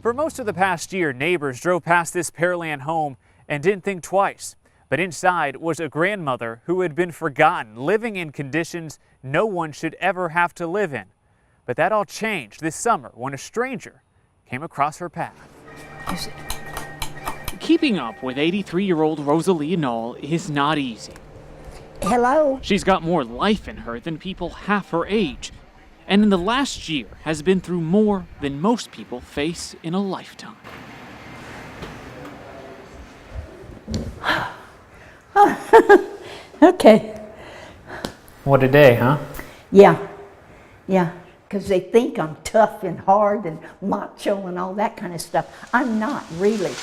For most of the past year, neighbors drove past this Pearland home and didn't think twice. But inside was a grandmother who had been forgotten, living in conditions no one should ever have to live in. But that all changed this summer when a stranger came across her path. Keeping up with 83-year-old Rosalia Knoll is not easy. Hello? She's got more life in her than people half her age, and in the last year has been through more than most people face in a lifetime. Okay. What a day, huh? Yeah, because they think I'm tough and hard and macho and all that kind of stuff. I'm not really.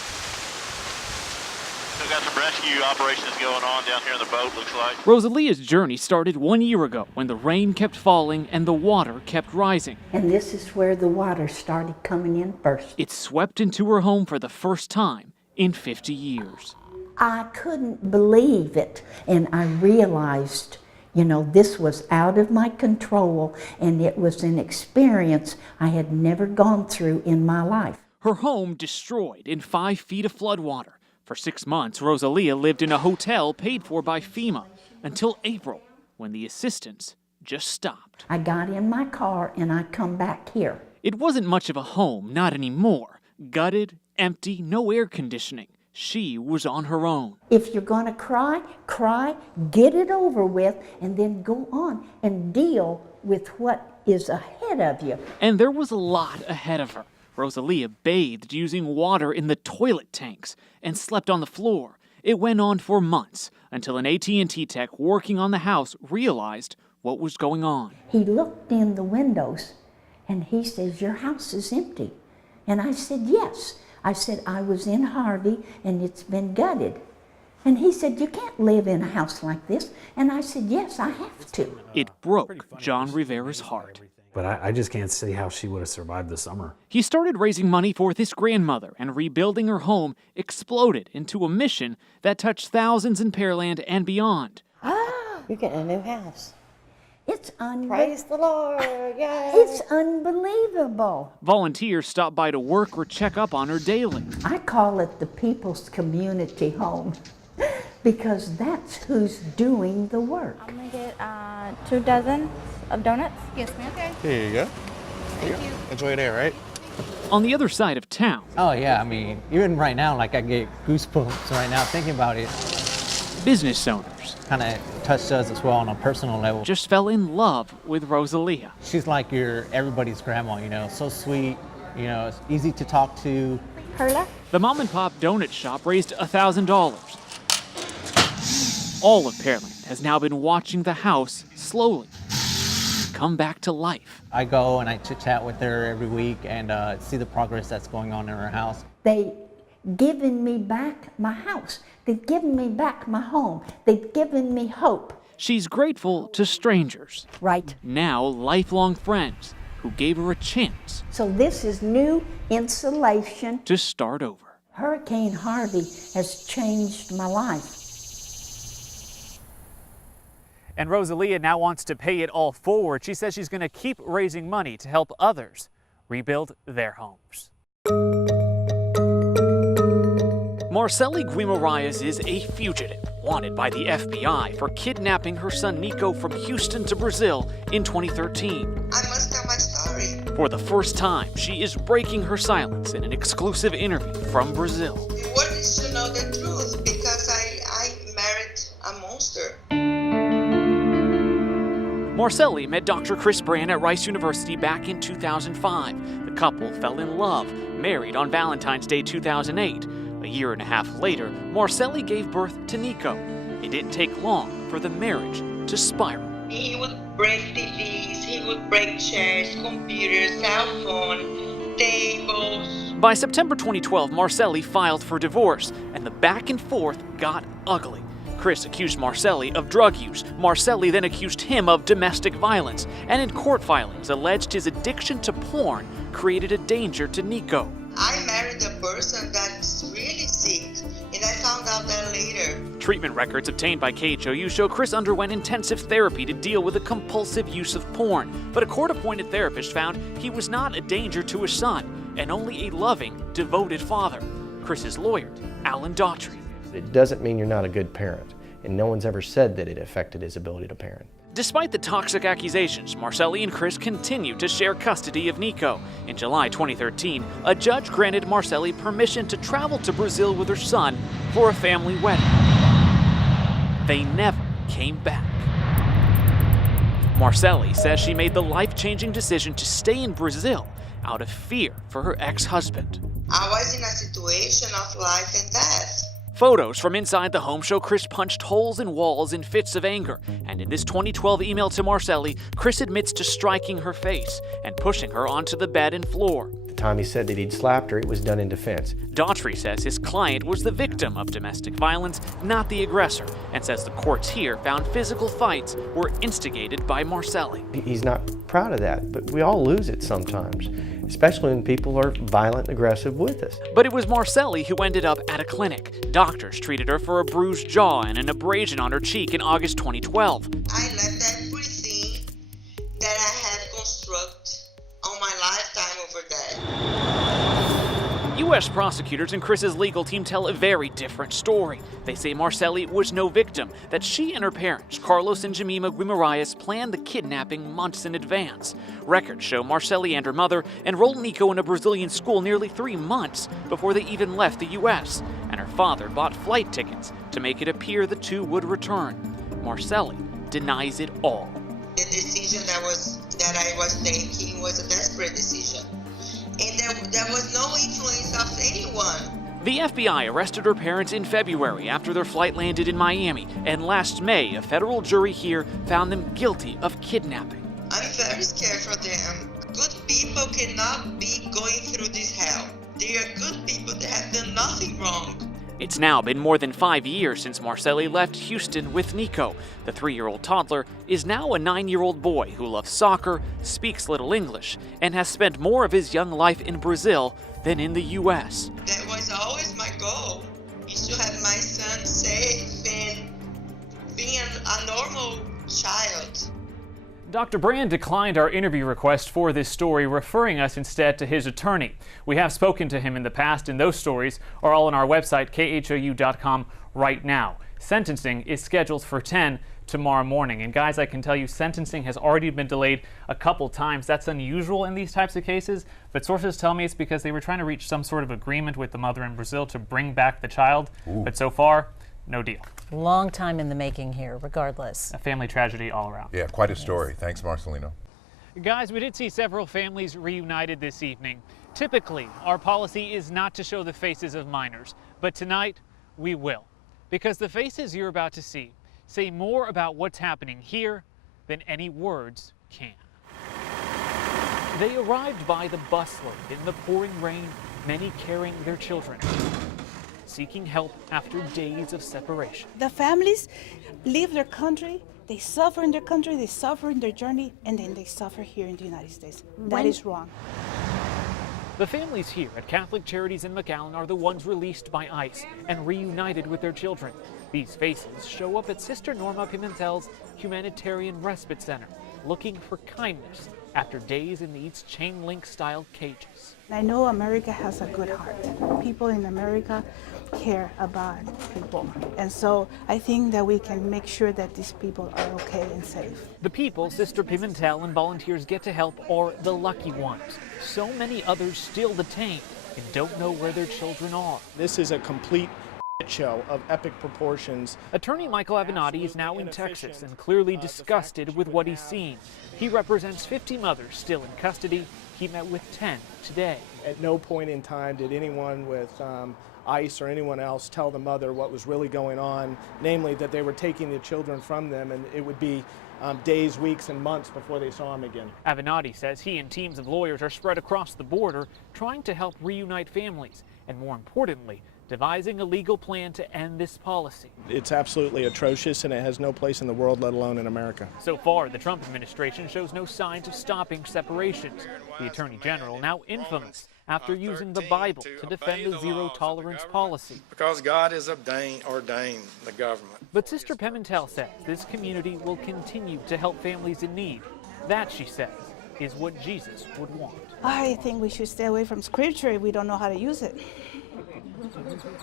We've got some rescue operations going on down here in the boat, looks like. Rosalia's journey started 1 year ago when the rain kept falling and the water kept rising. And this is where the water started coming in first. It swept into her home for the first time in 50 years. I couldn't believe it, and I realized, this was out of my control, and it was an experience I had never gone through in my life. Her home destroyed in 5 feet of floodwater. For 6 months, Rosalia lived in a hotel paid for by FEMA until April, when the assistance just stopped. I got in my car and I come back here. It wasn't much of a home, not anymore. Gutted, empty, no air conditioning. She was on her own. If you're going to cry, get it over with, and then go on and deal with what is ahead of you. And there was a lot ahead of her. Rosalia bathed using water in the toilet tanks and slept on the floor. It went on for months until an AT&T tech working on the house realized what was going on. He looked in the windows and he says, "Your house is empty." And I said, "Yes." I said, "I was in Harvey and it's been gutted." And he said, "You can't live in a house like this." And I said, "Yes, I have to." It broke John Rivera's heart. But I just can't see how she would have survived the summer. He started raising money for this grandmother, and rebuilding her home exploded into a mission that touched thousands in Pearland and beyond. You're getting a new house. It's Praise the Lord, yay! It's unbelievable. Volunteers stop by to work or check up on her daily. I call it the People's Community Home because that's who's doing the work. I'm gonna get 2 dozen of donuts. Yes, ma'am. Okay. Here you go. Thank you. Enjoy it, right? On the other side of town, Oh yeah, I mean, even right now, I get goosebumps right now thinking about it. business owners Kind of touched us as well on a personal level. just fell in love with Rosalia. She's like everybody's grandma, so sweet, it's easy to talk to. Perla. The mom and pop donut shop raised $1,000. All of Pearland has now been watching the house slowly come back to life. I go and I chit-chat with her every week and see the progress that's going on in her house. They've given me back my house. They've given me back my home. They've given me hope. She's grateful to strangers, Right. now lifelong friends, who gave her a chance So this is new insulation. to start over. Hurricane Harvey has changed my life. And Rosalia now wants to pay it all forward. She says she's going to keep raising money to help others rebuild their homes. Marceli Guimaraes is a fugitive, wanted by the FBI for kidnapping her son Nico from Houston to Brazil in 2013. I must tell my story. For the first time, she is breaking her silence in an exclusive interview from Brazil. The world needs to know the truth because I married a monster. Marceli met Dr. Chris Brand at Rice University back in 2005. The couple fell in love, married on Valentine's Day 2008. A year and a half later, Marceli gave birth to Nico. It didn't take long for the marriage to spiral. He would break TVs, he would break chairs, computers, cell phone, tables. By September 2012, Marceli filed for divorce, and the back and forth got ugly. Chris accused Marceli of drug use. Marceli then accused him of domestic violence, and in court filings alleged his addiction to porn created a danger to Nico. I married a person that's really sick, and I found out that later. Treatment records obtained by KHOU show Chris underwent intensive therapy to deal with the compulsive use of porn, but a court-appointed therapist found he was not a danger to his son, and only a loving, devoted father. Chris's lawyer, Alan Daughtry. It doesn't mean you're not a good parent, and no one's ever said that it affected his ability to parent. Despite the toxic accusations, Marcelli and Chris continue to share custody of Nico. In July 2013, a judge granted Marcelli permission to travel to Brazil with her son for a family wedding. They never came back. Marcelli says she made the life-changing decision to stay in Brazil out of fear for her ex-husband. I was in a situation of life and death. Photos from inside the home show Chris punched holes in walls in fits of anger, and in this 2012 email to Marcelli, Chris admits to striking her face and pushing her onto the bed and floor. The time he said that he'd slapped her, it was done in defense. Daughtry says his client was the victim of domestic violence, not the aggressor, and says the courts here found physical fights were instigated by Marcelli. He's not proud of that, but we all lose it sometimes, especially when people are violent and aggressive with us. But it was Marcelli who ended up at a clinic. Doctors treated her for a bruised jaw and an abrasion on her cheek in August 2012. I left everything that I had constructed on my lifetime over there. U.S. prosecutors and Chris's legal team tell a very different story. They say Marcelli was no victim, that she and her parents, Carlos and Jemima Guimaraes, planned the kidnapping months in advance. Records show Marcelli and her mother enrolled Nico in a Brazilian school nearly 3 months before they even left the U.S., and her father bought flight tickets to make it appear the two would return. Marcelli denies it all. The decision that I was taking was a desperate decision. And there was no influence of anyone. The FBI arrested her parents in February after their flight landed in Miami, and last May, a federal jury here found them guilty of kidnapping. I'm very scared for them. Good people cannot be going through this hell. They are good people. They have done nothing wrong. It's now been more than 5 years since Marcelli left Houston with Nico. The 3-year-old toddler is now a 9-year-old boy who loves soccer, speaks little English, and has spent more of his young life in Brazil than in the U.S. That was always my goal, is to have my son safe and being a normal child. Dr. Brand declined our interview request for this story, referring us instead to his attorney. We have spoken to him in the past, and those stories are all on our website, KHOU.com, right now. Sentencing is scheduled for 10 tomorrow morning. And guys, I can tell you sentencing has already been delayed a couple times. That's unusual in these types of cases, but sources tell me it's because they were trying to reach some sort of agreement with the mother in Brazil to bring back the child. Ooh. But so far, no deal. Long time in the making here, regardless. A family tragedy all around. Yeah, quite a story. Yes. Thanks, Marcelino. Guys, we did see several families reunited this evening. Typically, our policy is not to show the faces of minors, but tonight we will. Because the faces you're about to see say more about what's happening here than any words can. They arrived by the busload in the pouring rain, many carrying their children, seeking help after days of separation. The families leave their country, they suffer in their country, they suffer in their journey, and then they suffer here in the United States. That is wrong. The families here at Catholic Charities in McAllen are the ones released by ICE and reunited with their children. These faces show up at Sister Norma Pimentel's Humanitarian Respite Center, looking for kindness after days in these chain-link style cages. I know America has a good heart. People in America care about people. And so I think that we can make sure that these people are okay and safe. The people Sister Pimentel and volunteers get to help are the lucky ones. So many others still detained and don't know where their children are. This is a complete show of epic proportions. Attorney Michael Avenatti is now in Texas and clearly disgusted with what he's seen. He represents 50 mothers still in custody. He met with 10 today. At no point in time did anyone with ICE or anyone else tell the mother what was really going on, namely that they were taking the children from them, and it would be days, weeks, and months before they saw them again. Avenatti says he and teams of lawyers are spread across the border trying to help reunite families, and more importantly, devising a legal plan to end this policy. It's absolutely atrocious, and it has no place in the world, let alone in America. So far, the Trump administration shows no signs of stopping separations. The Attorney General, now infamous after using the Bible to defend the zero-tolerance policy. Because God has ordained the government. But Sister Pimentel says this community will continue to help families in need. That, she says, is what Jesus would want. I think we should stay away from scripture if we don't know how to use it.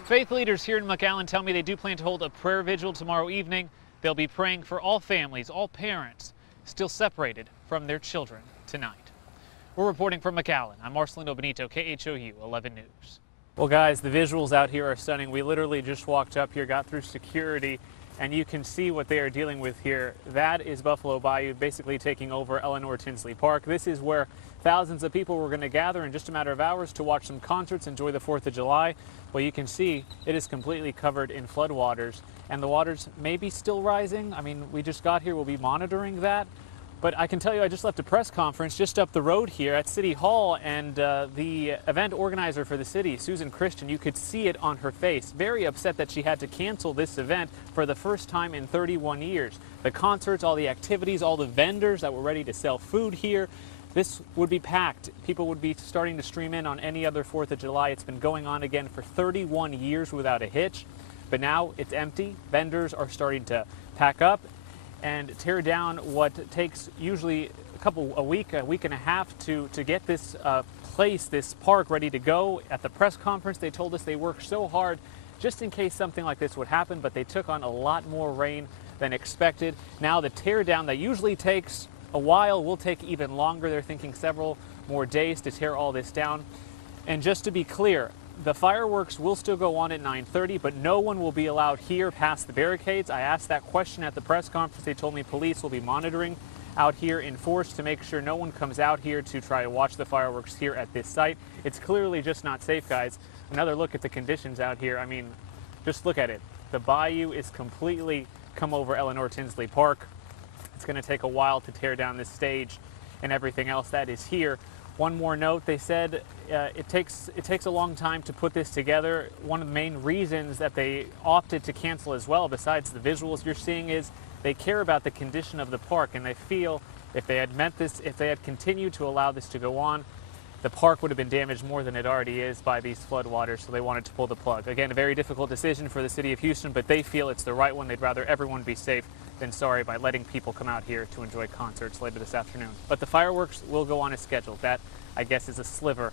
Faith leaders here in McAllen tell me they do plan to hold a prayer vigil tomorrow evening. They'll be praying for all families, all parents still separated from their children tonight. We're reporting from McAllen. I'm Marcelino Benito, KHOU 11 News. Well, guys, the visuals out here are stunning. We literally just walked up here, got through security, and you can see what they are dealing with here. That is Buffalo Bayou basically taking over Eleanor Tinsley Park. This is where thousands of people were going to gather in just a matter of hours to watch some concerts, enjoy the 4th of July. Well, you can see it is completely covered in floodwaters, and the waters may be still rising. I mean, we just got here. We'll be monitoring that. But I can tell you, I just left a press conference just up the road here at City Hall, and the event organizer for the city, Susan Christian, you could see it on her face. Very upset that she had to cancel this event for the first time in 31 years. The concerts, all the activities, all the vendors that were ready to sell food here, this would be packed. People would be starting to stream in on any other 4th of July. It's been going on again for 31 years without a hitch, but now it's empty. Vendors are starting to pack up and tear down what takes usually a week and a half to get this place, this park, ready to go. At the press conference, they told us they worked so hard just in case something like this would happen, but they took on a lot more rain than expected. Now the tear down that usually takes a while will take even longer. They're thinking several more days to tear all this down. And just to be clear, the fireworks will still go on at 9:30, but no one will be allowed here past the barricades. I asked that question at the press conference. They told me police will be monitoring out here in force to make sure no one comes out here to try to watch the fireworks here at this site. It's clearly just not safe, guys. Another look at the conditions out here. I mean, just look at it. The bayou is completely come over Eleanor Tinsley Park. It's going to take a while to tear down this stage and everything else that is here. One more note, they said it takes a long time to put this together. One of the main reasons that they opted to cancel as well, besides the visuals you're seeing, is they care about the condition of the park, and they feel if they had continued to allow this to go on, the park would have been damaged more than it already is by these floodwaters, so they wanted to pull the plug. Again, a very difficult decision for the city of Houston, but they feel it's the right one. They'd rather everyone be safe than sorry by letting people come out here to enjoy concerts later this afternoon. But the fireworks will go on as scheduled. That, I guess, is a sliver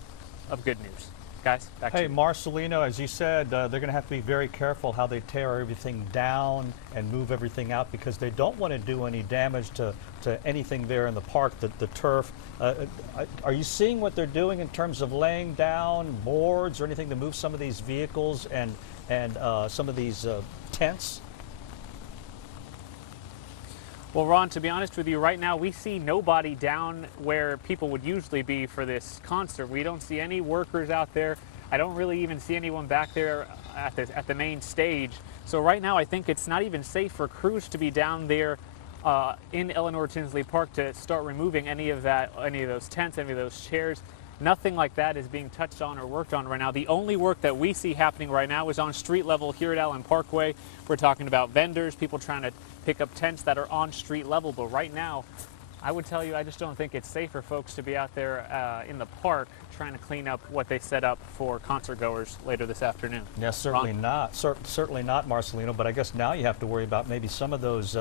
of good news. Guys, back to you. Hey, Marcelino, as you said, they're going to have to be very careful how they tear everything down and move everything out because they don't want to do any damage to anything there in the park, the turf. Are you seeing what they're doing in terms of laying down boards or anything to move some of these vehicles and some of these tents? Well, Ron, to be honest with you, right now we see nobody down where people would usually be for this concert. We don't see any workers out there. I don't really even see anyone back there at the main stage. So right now I think it's not even safe for crews to be down there in Eleanor Tinsley Park to start removing any of those tents, any of those chairs. Nothing like that is being touched on or worked on right now. The only work that we see happening right now is on street level here at Allen Parkway. We're talking about vendors, people trying to pick up tents that are on street level. But right now, I would tell you, I just don't think it's safe for folks to be out there in the park trying to clean up what they set up for concert goers later this afternoon. Yes, certainly not. Certainly not, Marcelino. But I guess now you have to worry about maybe some of those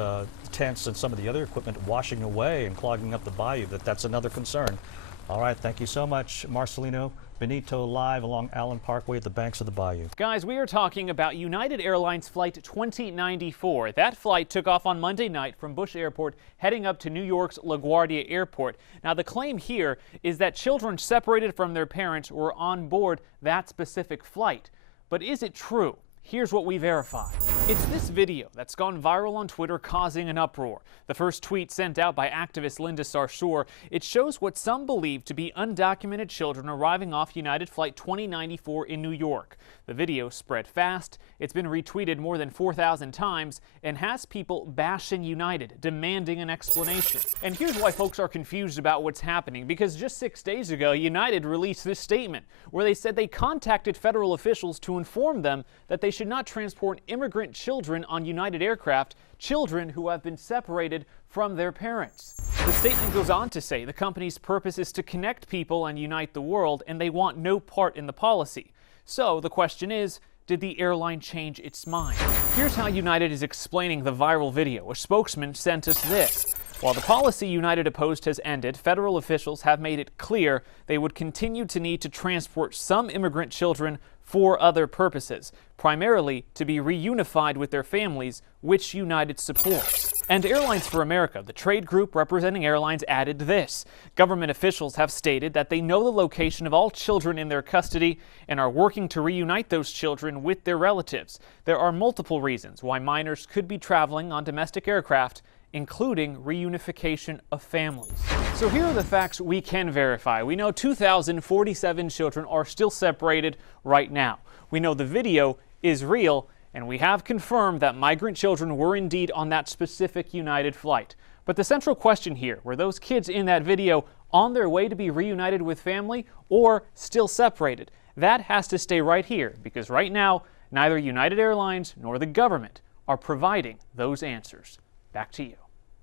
tents and some of the other equipment washing away and clogging up the bayou. That's another concern. All right, thank you so much, Marcelino Benito, live along Allen Parkway at the banks of the bayou. Guys, we are talking about United Airlines Flight 2094. That flight took off on Monday night from Bush Airport, heading up to New York's LaGuardia Airport. Now, the claim here is that children separated from their parents were on board that specific flight. But is it true? Here's what we verified. It's this video that's gone viral on Twitter, causing an uproar. The first tweet sent out by activist Linda Sarsour. It shows what some believe to be undocumented children arriving off United Flight 2094 in New York. The video spread fast. It's been retweeted more than 4,000 times and has people bashing United, demanding an explanation. And here's why folks are confused about what's happening, because just 6 days ago, United released this statement where they said they contacted federal officials to inform them that they should not transport immigrant children on United aircraft, children who have been separated from their parents. The statement goes on to say the company's purpose is to connect people and unite the world, and they want no part in the policy. So the question is, did the airline change its mind? Here's how United is explaining the viral video. A spokesman sent us this. While the policy United opposed has ended, federal officials have made it clear they would continue to need to transport some immigrant children for other purposes, primarily to be reunified with their families, which United supports. And Airlines for America, the trade group representing airlines, added this. Government officials have stated that they know the location of all children in their custody and are working to reunite those children with their relatives. There are multiple reasons why minors could be traveling on domestic aircraft, including reunification of families. So here are the facts we can verify. We know 2,047 children are still separated right now. We know the video is real, and we have confirmed that migrant children were indeed on that specific United flight. But the central question here, were those kids in that video on their way to be reunited with family or still separated? That has to stay right here, because right now, neither United Airlines nor the government are providing those answers. Back to you.